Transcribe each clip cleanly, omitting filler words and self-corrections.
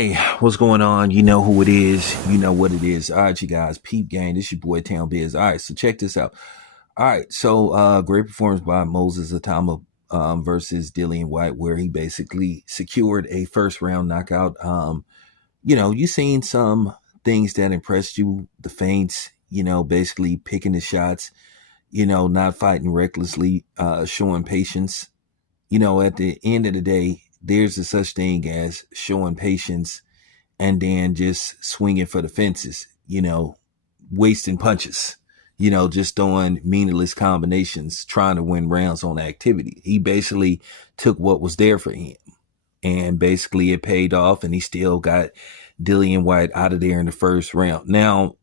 Hey, what's going on? You know who it is. You know what it is. All right, you guys. Peep gang. This your boy Town Biz. All right, so check this out. All right, so great performance by Moses Atama versus Dillian White, where he basically secured a first round knockout. You seen some things that impressed you, the feints, basically picking the shots, not fighting recklessly, showing patience. At the end of the day, there's a such thing as showing patience and then just swinging for the fences, wasting punches, just throwing meaningless combinations, trying to win rounds on activity. He basically took what was there for him and basically it paid off and he still got Dillian White out of there in the first round. Now,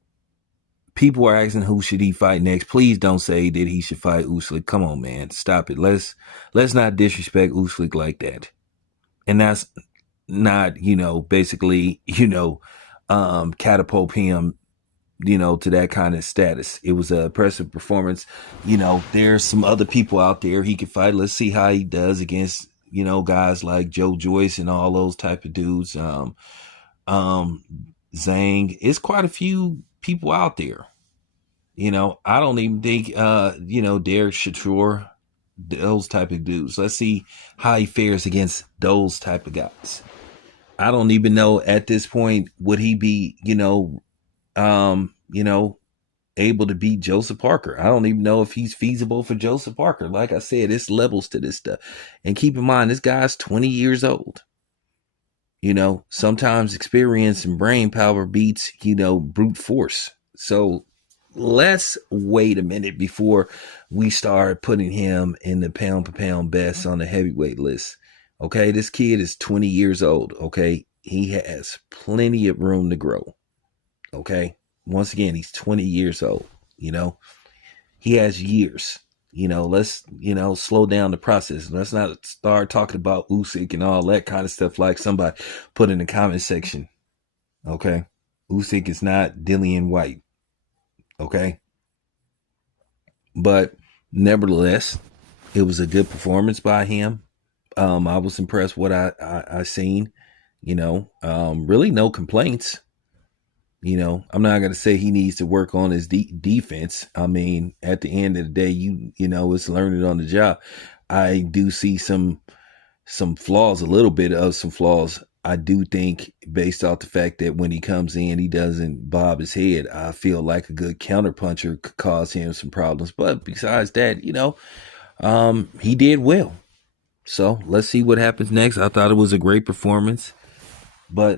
people are asking who should he fight next. Please don't say that he should fight Usyk. Come on, man. Stop it. Let's not disrespect Usyk like that. And that's not, basically, catapult him, to that kind of status. It was a impressive performance. There's some other people out there he could fight. Let's see how he does against, guys like Joe Joyce and all those type of dudes. Um, Zhang. It's quite a few people out there. I don't even think, Derek Shatur, those type of dudes. Let's see how he fares against those type of guys. I don't even know at this point would he be, um, you know, able to beat Joseph Parker. I don't even know if he's feasible for Joseph Parker. Like I said, it's levels to this stuff. And keep in mind, this guy's 20 years old. Sometimes experience and brain power beats, brute force. So let's wait a minute before we start putting him in the pound for pound best on the heavyweight list. Okay, this kid is 20 years old. Okay, he has plenty of room to grow. Okay, once again, he's 20 years old. You know, he has years. Let's slow down the process. Let's not start talking about Usyk and all that kind of stuff like somebody put in the comment section. Okay, Usyk is not Dillian White. Okay, but nevertheless, it was a good performance by him. I was impressed what I seen. Really no complaints. I'm not gonna say he needs to work on his defense. I mean, at the end of the day, it's learning on the job. I do see some flaws, a little bit of some flaws. I do think, based off the fact that when he comes in, he doesn't bob his head. I feel like a good counterpuncher could cause him some problems. But besides that, he did well. So let's see what happens next. I thought it was a great performance. But